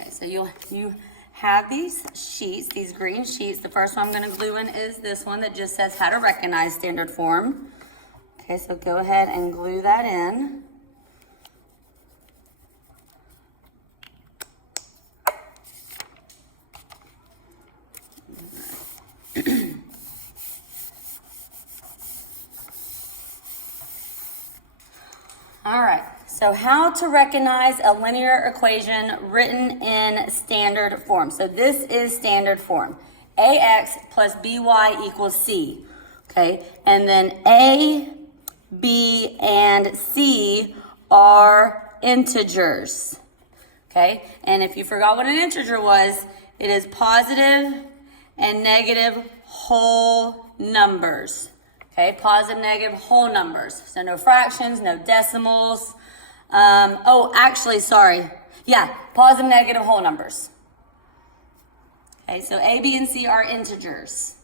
Okay, so you have these sheets, these green sheets. The first one I'm going to glue in is this one that just says how to recognize standard form. Okay, so go ahead and glue that in. All right, so how to recognize a linear equation written in standard form. So this is standard form. AX plus BY equals C, okay? And then A, B, and C are integers, okay? And if you forgot what an integer was, it is positive and negative whole numbers. Okay, positive, negative, whole numbers. So no fractions, no decimals. Yeah, positive, negative, whole numbers. Okay, so A, B, and C are integers.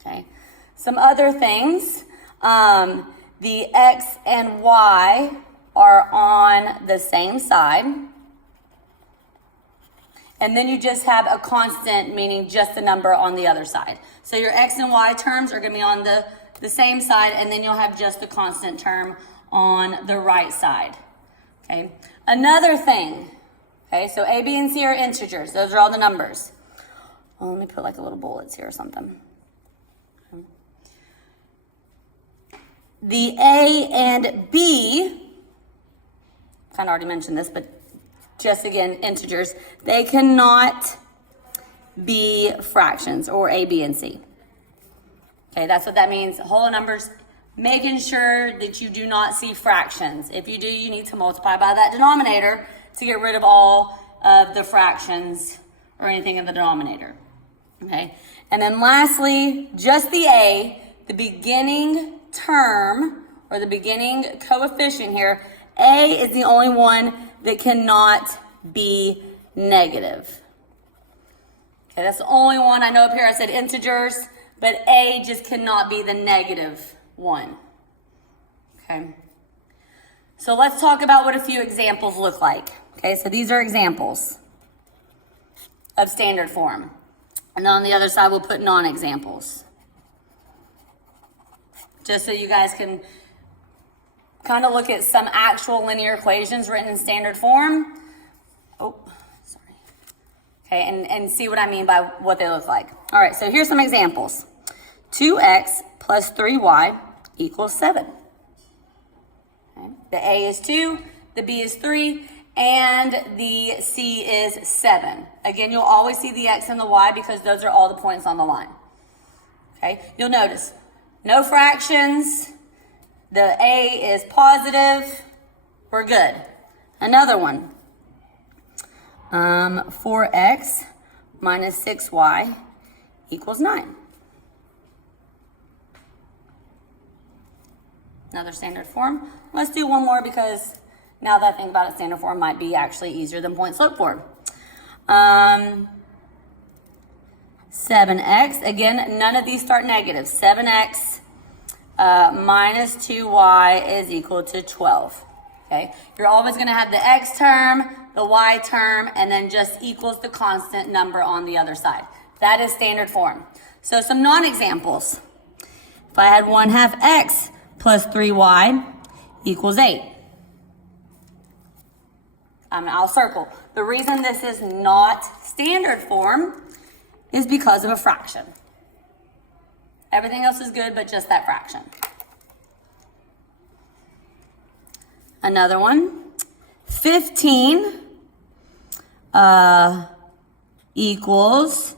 Okay, some other things. The X and Y are on the same side. And then you just have a constant, meaning just the number on the other side. So your X and Y terms are going to be on the same side, and then you'll have just the constant term on the right side. Okay. Another thing. Okay, so A, B, and C are integers. Those are all the numbers. Well, let me put like a little bullets here or something. Okay. The A and B, kind of already mentioned this, but just again, integers, they cannot be fractions or A, B, and C. Okay, that's what that means. Whole numbers, making sure that you do not see fractions. If you do, you need to multiply by that denominator to get rid of all of the fractions or anything in the denominator. Okay, and then lastly, just the A, the beginning term or the beginning coefficient here, A is the only one that cannot be negative. Okay, that's the only one. I know up here I said integers, but A just cannot be the negative one. Okay. So let's talk about what a few examples look like. Okay, so these are examples of standard form. And on the other side, we'll put non-examples. Just so you guys can kind of look at some actual linear equations written in standard form. Oh, sorry. Okay, and see what I mean by what they look like. All right, so here's some examples. 2x plus 3y equals 7. Okay. The A is 2, the B is 3, and the C is 7. Again, you'll always see the x and the y because those are all the points on the line. Okay, you'll notice no fractions. The A is positive. We're good. Another one. 4x minus 6y equals 9. Another standard form. Let's do one more because now that I think about it, standard form might be actually easier than point slope form. 7x. Again, none of these start negative. 7x minus 2y is equal to 12. Okay, you're always going to have the x term, the y term, and then just equals the constant number on the other side. That is standard form. So some non-examples. If I had 1/2 x plus 3y equals 8. I'll circle. The reason this is not standard form is because of a fraction. Everything else is good, but just that fraction. Another one. 15 equals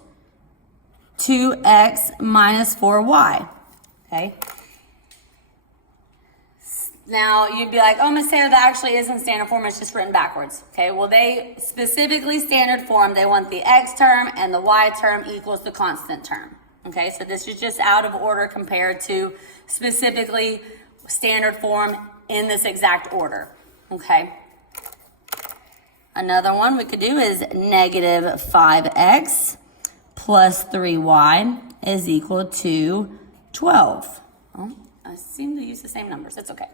2x minus 4y. Okay. Now, you'd be like, oh, Miss Taylor, that actually isn't standard form. It's just written backwards. Okay, well, they specifically standard form. They want the x term and the y term equals the constant term. Okay, so this is just out of order compared to specifically standard form in this exact order. Okay. Another one we could do is negative 5x plus 3y is equal to 12. Oh, I seem to use the same numbers. It's okay.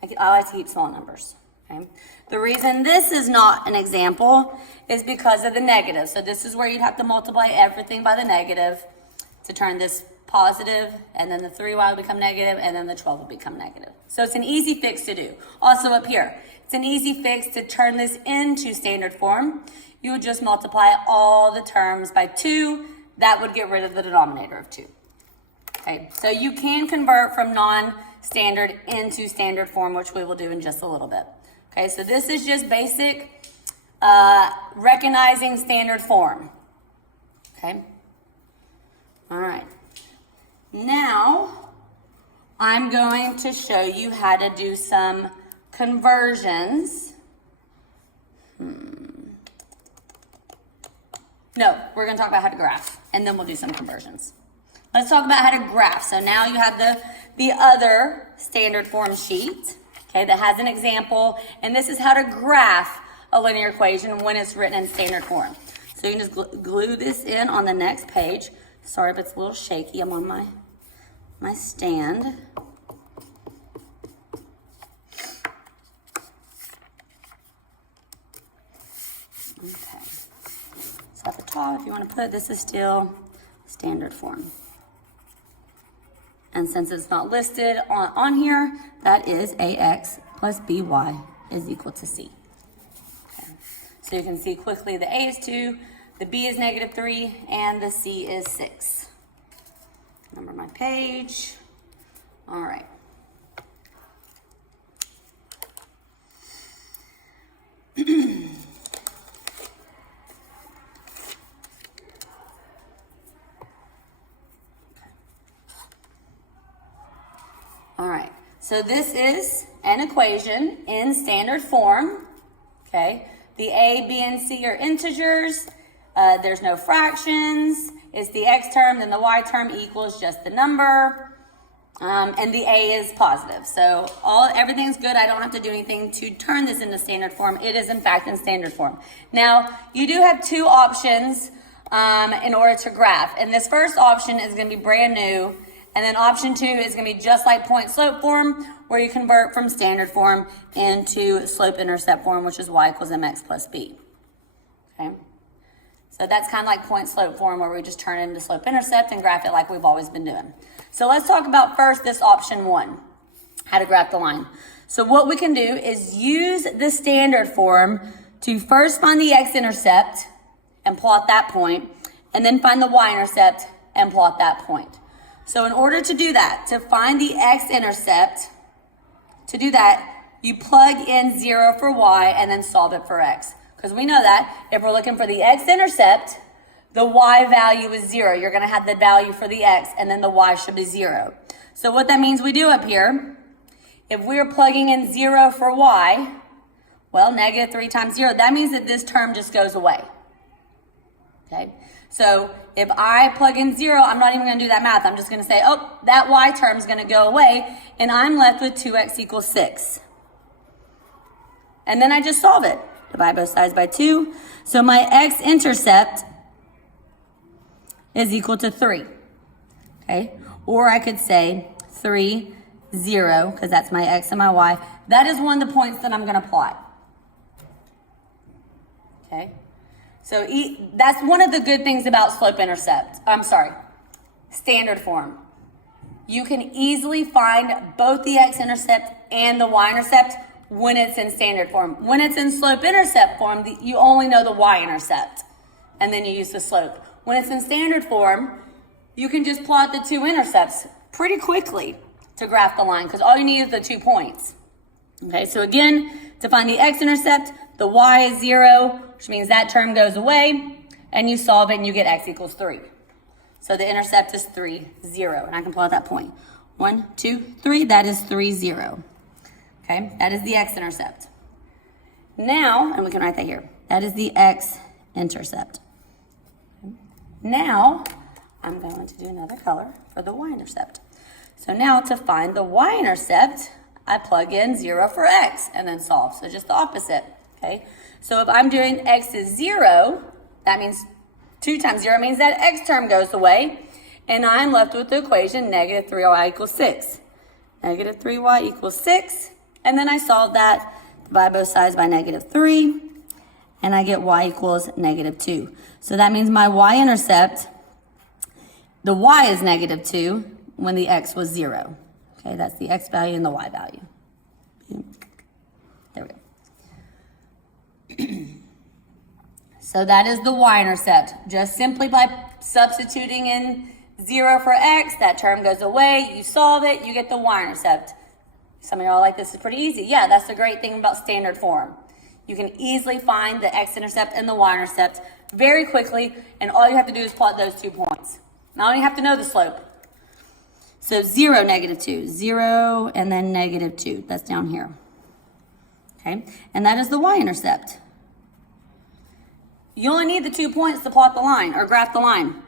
I like to keep small numbers. Okay. The reason this is not an example is because of the negative. So this is where you'd have to multiply everything by the negative to turn this positive, and then the 3y will become negative, and then the 12 will become negative. So it's an easy fix to do. Also up here, it's an easy fix to turn this into standard form. You would just multiply all the terms by 2. That would get rid of the denominator of 2. Okay, so you can convert from non-standard into standard form, which we will do in just a little bit. Okay, so this is just basic recognizing standard form. Okay, all right. Now, I'm going to show you how to do some conversions. No, we're going to talk about how to graph, and then we'll do some conversions. Let's talk about how to graph. So now you have the other standard form sheet, okay, that has an example, and this is how to graph a linear equation when it's written in standard form. So you can just glue this in on the next page. Sorry if it's a little shaky. I'm on my stand. Okay. So at the top, if you want to put, this is still standard form. And since it's not listed on here, that is ax plus by is equal to c. Okay. So you can see quickly the a is 2, the b is -3, and the c is 6. Number my page. All right. All right, so this is an equation in standard form, okay? The a, b, and c are integers. There's no fractions. It's the x term, then the y term equals just the number. And the a is positive. So everything's good. I don't have to do anything to turn this into standard form. It is, in fact, in standard form. Now, you do have two options in order to graph. And this first option is going to be brand new. And then option 2 is going to be just like point slope form, where you convert from standard form into slope intercept form, which is y equals mx plus b. Okay? So that's kind of like point slope form, where we just turn it into slope intercept and graph it like we've always been doing. So let's talk about first this option 1, how to graph the line. So what we can do is use the standard form to first find the x-intercept and plot that point, and then find the y-intercept and plot that point. So in order to do that, to find the x-intercept, to do that, you plug in 0 for y and then solve it for x. Because we know that if we're looking for the x-intercept, the y value is 0. You're going to have the value for the x, and then the y should be 0. So what that means we do up here, if we're plugging in 0 for y, well, -3 times 0, that means that this term just goes away. Okay? So if I plug in 0, I'm not even going to do that math. I'm just going to say, oh, that y term is going to go away, and I'm left with 2x equals 6. And then I just solve it. Divide both sides by 2. So my x-intercept is equal to 3. Okay? Or I could say 3, 0, because that's my x and my y. That is one of the points that I'm going to plot. Okay? So that's one of the good things about standard form. You can easily find both the x-intercept and the y-intercept when it's in standard form. When it's in slope-intercept form, you only know the y-intercept, and then you use the slope. When it's in standard form, you can just plot the two intercepts pretty quickly to graph the line, because all you need is the 2 points. Okay, so again, to find the x-intercept, the y is 0, which means that term goes away, and you solve it and you get x equals 3. So the intercept is 3, 0, and I can plot that point. 1, 2, 3, that is 3, 0. Okay, that is the x-intercept. Now, and we can write that here, that is the x-intercept. Now, I'm going to do another color for the y-intercept. So now to find the y-intercept, I plug in 0 for x and then solve. So just the opposite, okay? So if I'm doing x is 0, that means 2 times 0 means that x term goes away, and I'm left with the equation -3y equals 6. -3y equals 6, and then I solve that. divide both sides by -3, and I get y equals -2. So that means my y-intercept, the y is -2 when the x was 0. Okay, that's the x value and the y value. There we go. So that is the y-intercept. Just simply by substituting in 0 for x, that term goes away, you solve it, you get the y-intercept. Some of y'all are like, this is pretty easy. Yeah, that's the great thing about standard form. You can easily find the x-intercept and the y-intercept very quickly, and all you have to do is plot those 2 points. Now you have to know the slope. So 0, -2, 0, and then -2. That's down here. Okay, and that is the y-intercept. You only need the 2 points to plot the line or graph the line.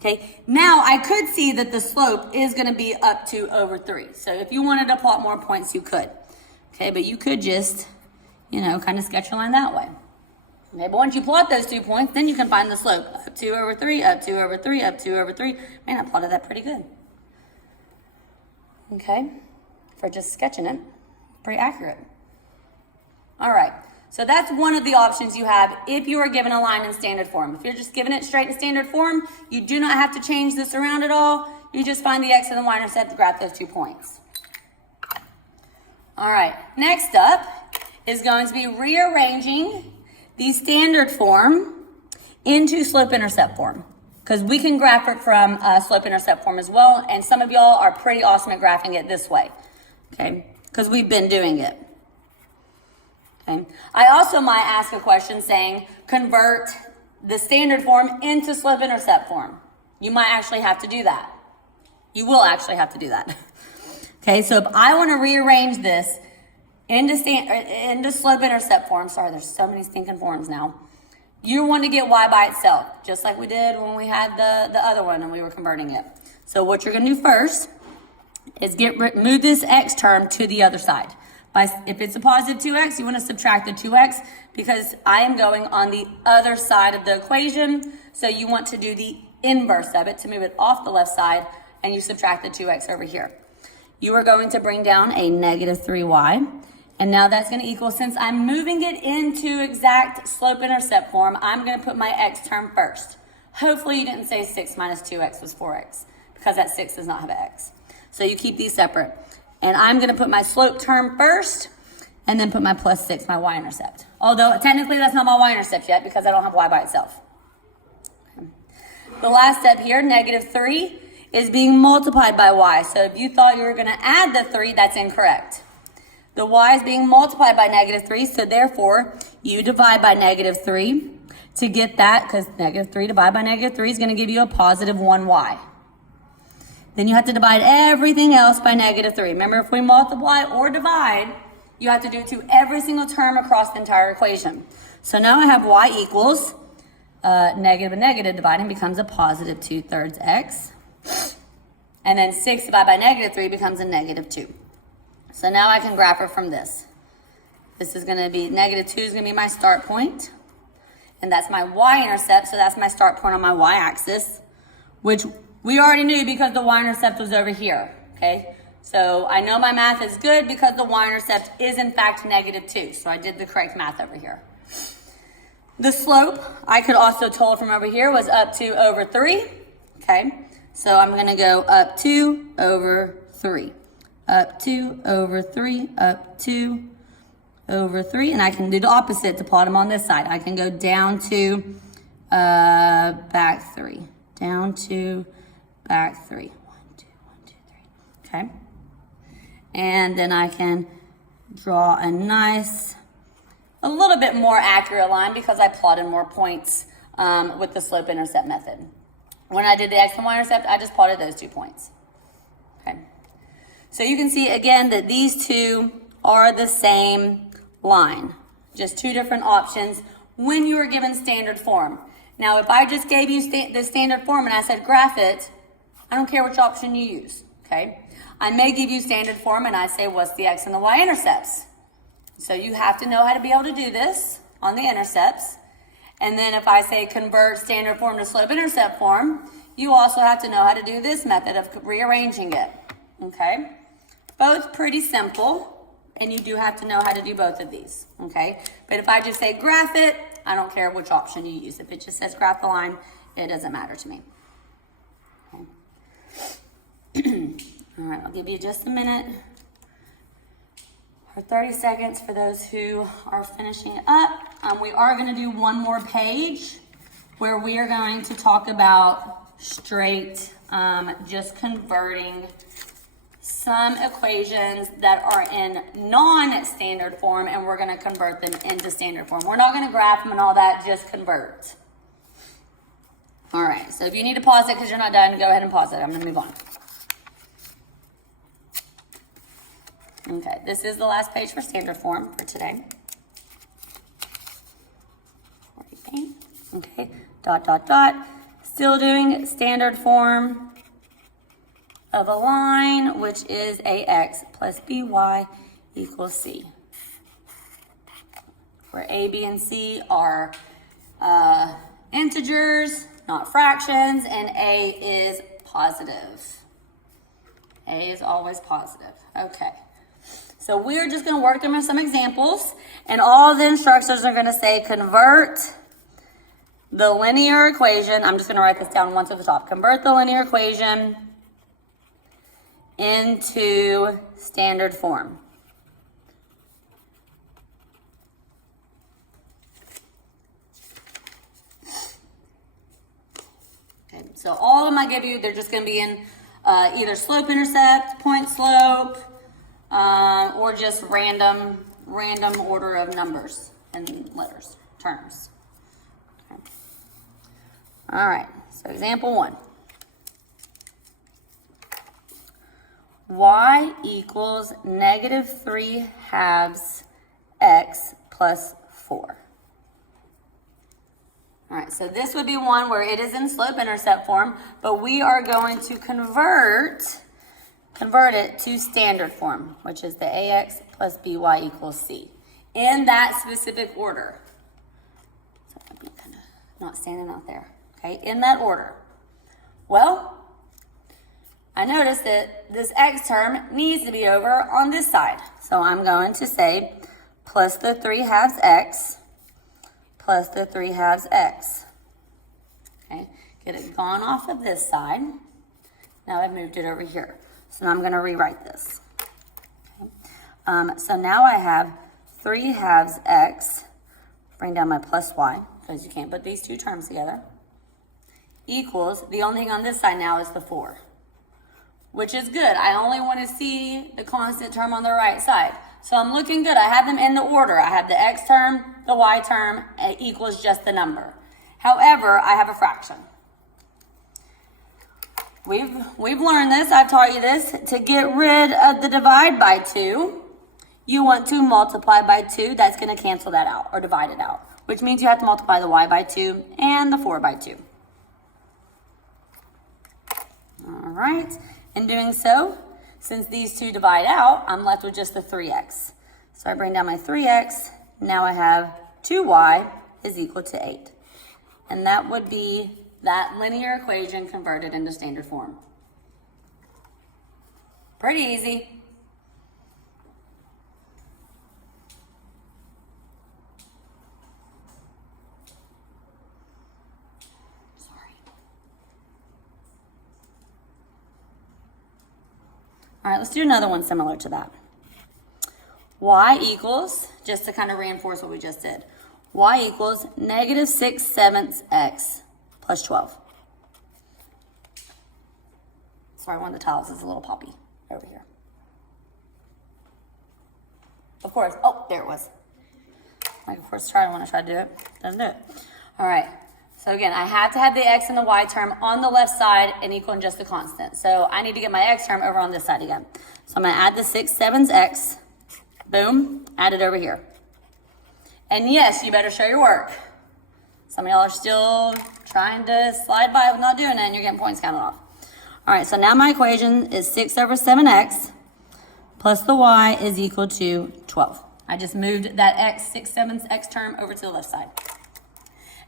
Okay, now I could see that the slope is going to be up to over 3. So if you wanted to plot more points, you could. Okay, but you could just, kind of sketch a line that way. Okay, but once you plot those 2 points, then you can find the slope. Up 2 over 3, up 2 over 3, up 2 over 3. Man, I plotted that pretty good. Okay, for just sketching it, pretty accurate. All right, so that's one of the options you have if you are given a line in standard form. If you're just given it straight in standard form, you do not have to change this around at all. You just find the x and the y-intercept to graph those 2 points. All right, next up is going to be rearranging the standard form into slope-intercept form, because we can graph it from slope-intercept form as well, and some of y'all are pretty awesome at graphing it this way, okay, because we've been doing it. Okay. I also might ask a question saying, convert the standard form into slope-intercept form. You might actually have to do that. You will actually have to do that. Okay, so if I want to rearrange this into slope-intercept form, sorry, there's so many stinking forms now. You want to get y by itself, just like we did when we had the other one and we were converting it. So what you're going to do first is move this x term to the other side. If it's a positive 2x, you want to subtract the 2x because I am going on the other side of the equation. So you want to do the inverse of it to move it off the left side, and you subtract the 2x over here. You are going to bring down a -3y. And now that's going to equal, since I'm moving it into exact slope-intercept form, I'm going to put my x term first. Hopefully you didn't say 6 minus 2x was 4x, because that 6 does not have an x. So you keep these separate. And I'm going to put my slope term first, and then put my +6, my y-intercept. Although technically that's not my y-intercept yet, because I don't have y by itself. Okay. The last step here, -3, is being multiplied by y. So if you thought you were going to add the 3, that's incorrect. The y is being multiplied by -3, so therefore you divide by -3 to get that, because -3 divided by -3 is going to give you a positive 1y. Then you have to divide everything else by -3. Remember, if we multiply or divide, you have to do it to every single term across the entire equation. So now I have y equals negative and negative dividing becomes a positive 2/3 x. And then 6 divided by -3 becomes a -2. So now I can graph it from this. This is going to be -2 is going to be my start point. And that's my y-intercept, so that's my start point on my y-axis, which we already knew because the y-intercept was over here, okay? So I know my math is good because the y-intercept is in fact -2. So I did the correct math over here. The slope, I could also told from over here, was up to over 3, okay? So I'm going to go up 2 over 3. Up 2 over 3, up 2 over 3, and I can do the opposite to plot them on this side. I can go down to back 3, down to back 3. 1, 2, 1, 2, 3. Okay, and then I can draw a nice, a little bit more accurate line because I plotted more points with the slope-intercept method. When I did the x and y-intercept, I just plotted those 2 points. Okay. So you can see again that these two are the same line, just 2 different options when you are given standard form. Now, if I just gave you the standard form and I said graph it, I don't care which option you use, okay? I may give you standard form and I say what's the x and the y-intercepts. So you have to know how to be able to do this on the intercepts. And then if I say convert standard form to slope-intercept form, you also have to know how to do this method of rearranging it, okay? Both pretty simple, And you do have to know how to do both of these, okay? But if I just say graph it, I don't care which option you use. If it just says graph the line, it doesn't matter to me. Okay. All right, I'll give you just a minute or 30 seconds for those who are finishing it up. We are going to do one more page where we are going to talk about straight, just converting some equations that are in non-standard form, and we're going to convert them into standard form. We're not going to graph them and all that, just convert. All right, so if you need to pause it because you're not done, go ahead and pause it. I'm going to move on. Okay, this is the last page for standard form for today. Okay, dot, dot, dot. Still doing standard form of a line, which is ax plus by equals c. Where a, b, and c are integers, not fractions, and a is positive. A is always positive. Okay. So we're just going to work them with some examples, and all the instructions are going to say convert the linear equation. I'm just going to write this down once at the top. Convert the linear equation into standard form. Okay, so all of them I give you, they're just going to be in either slope intercept, point slope, or just random order of numbers and letters, terms. Okay. All right, so example 1. Y equals -3/2 x plus 4. All right, so this would be one where it is in slope intercept form, but we are going to convert it to standard form, which is the ax plus by equals c, in that specific order. So I'm kind of not standing out there, okay, in that order. Well, I noticed that this x term needs to be over on this side. So I'm going to say plus the 3/2 x plus the 3/2 x. Okay, get it gone off of this side. Now I've moved it over here. So now I'm going to rewrite this. Okay. So now I have 3/2 x, bring down my plus y, because you can't put these two terms together, equals, the only thing on this side now is the 4. Which is good. I only want to see the constant term on the right side. So I'm looking good. I have them in the order. I have the x term, the y term, equals just the number. However, I have a fraction. We've learned this, I've taught you this. To get rid of the divide by 2, you want to multiply by 2. That's going to cancel that out, or divide it out. Which means you have to multiply the y by 2 and the 4 by 2. All right. In doing so, since these two divide out, I'm left with just the 3x. So I bring down my 3x. Now I have 2y is equal to 8. And that would be that linear equation converted into standard form. Pretty easy. All right, let's do another one similar to that. Y equals, just to kind of reinforce what we just did, y equals -6/7 x plus 12. Sorry, one of the tiles is a little poppy over here. Of course, oh, there it was. Like, of course, when I try to do it, doesn't do it. All right. So again, I have to have the x and the y term on the left side and equaling just the constant. So I need to get my x term over on this side again. So I'm going to add the 6/7 x. Boom. Add it over here. And yes, you better show your work. Some of y'all are still trying to slide by with not doing it, and you're getting points counted off. All right, so now my equation is 6/7x plus the y is equal to 12. I just moved that 6/7 x term over to the left side.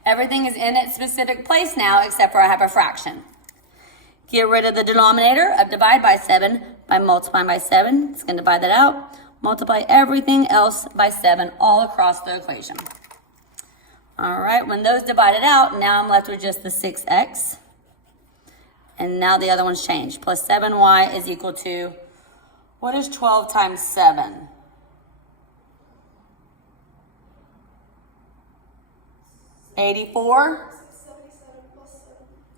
Everything is in its specific place now, except for I have a fraction. Get rid of the denominator of divide by 7 by multiplying by 7. It's going to divide that out. multiply everything else by 7 all across the equation. All right, when those divided out, now I'm left with just the 6x. And now the other one's changed. Plus 7y is equal to, what is 12 times 7? 84?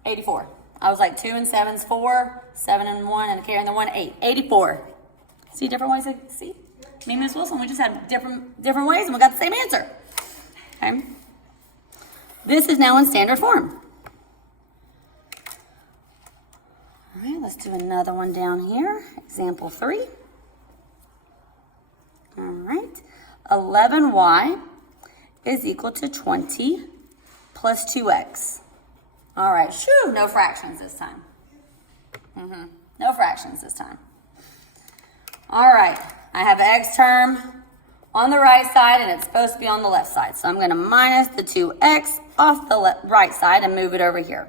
84. I was like 2 and 7's 4, 7 and 1, and carrying the 1, 8. 84. See different ways to see? Me and Miss Wilson, we just had different ways and we got the same answer. Okay. This is now in standard form. All right, let's do another one down here. Example 3. All right. 11y is equal to 20 plus 2x. All right, shoo, no fractions this time. No fractions this time. All right, I have an x term on the right side and it's supposed to be on the left side. So I'm going to minus the 2x off the right side and move it over here.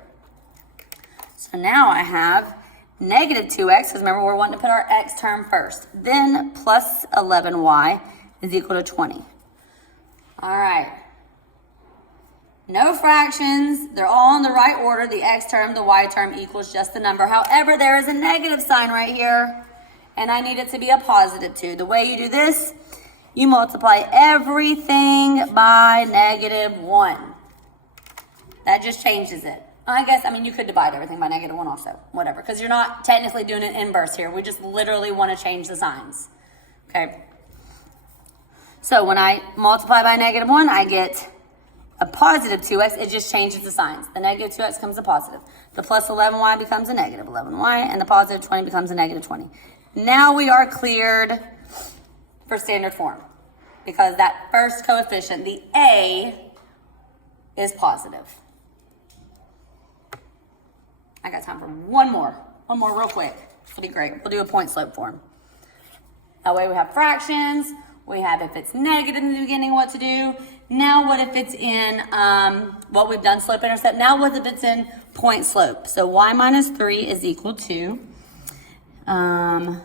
So now I have negative 2x, because remember we're wanting to put our x term first. Then plus 11y is equal to 20. All right. No fractions. They're all in the right order. The x term, the y term equals just the number. However, there is a negative sign right here, and I need it to be a positive 2. The way you do this, you multiply everything by negative 1. That just changes it. I mean, you could divide everything by negative 1 also, whatever, because you're not technically doing an inverse here. We just literally want to change the signs, okay? So when I multiply by negative 1, I get a positive 2x. It just changes the signs. The negative 2x becomes a positive. The plus 11y becomes a negative 11y, and the positive 20 becomes a negative 20. Now we are cleared for standard form because that first coefficient, the a, is positive. I got time for one more real quick. It'll be great. We'll do a point slope form. That way we have fractions. We have if it's negative in the beginning, what to do. Now what if it's in, what we've done, slope intercept. Now what if it's in point slope. So y minus 3 is equal to 5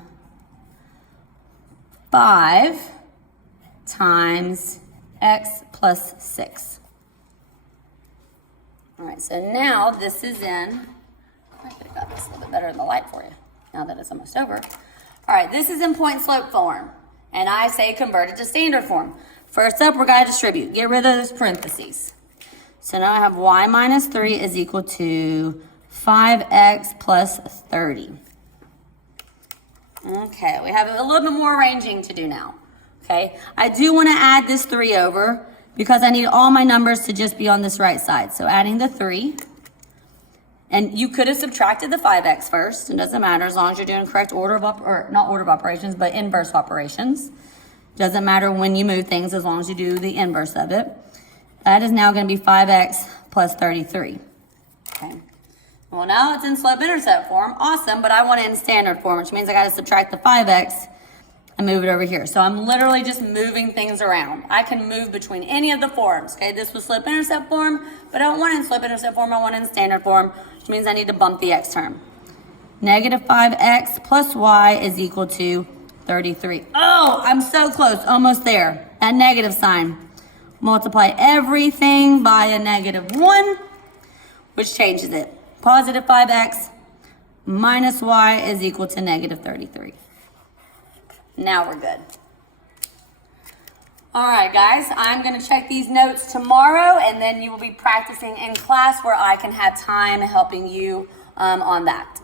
times x plus 6. All right, so now this is in, I could have got this a little bit better in the light for you now that it's almost over. All right, this is in point slope form, and I say convert it to standard form. First up, we're going to distribute. Get rid of those parentheses. So now I have y minus 3 is equal to 5x plus 30. Okay, we have a little bit more arranging to do now. Okay, I do want to add this 3 over because I need all my numbers to just be on this right side. So adding the 3. And you could have subtracted the 5x first. It doesn't matter as long as you're doing correct order of, not order of operations, but inverse operations. Doesn't matter when you move things as long as you do the inverse of it. That is now going to be 5x plus 33. Okay. Well, now it's in slope intercept form. Awesome, but I want it in standard form, which means I got to subtract the 5x and move it over here. So I'm literally just moving things around. I can move between any of the forms. Okay, this was slope intercept form, but I don't want it in slope intercept form. I want it in standard form, which means I need to bump the x term. Negative 5x plus y is equal to 33. Oh, I'm so close, almost there. That negative sign. Multiply everything by a negative 1, which changes it. Positive 5x minus y is equal to negative 33. Now we're good. All right, guys, I'm going to check these notes tomorrow, and then you will be practicing in class where I can have time helping you on that.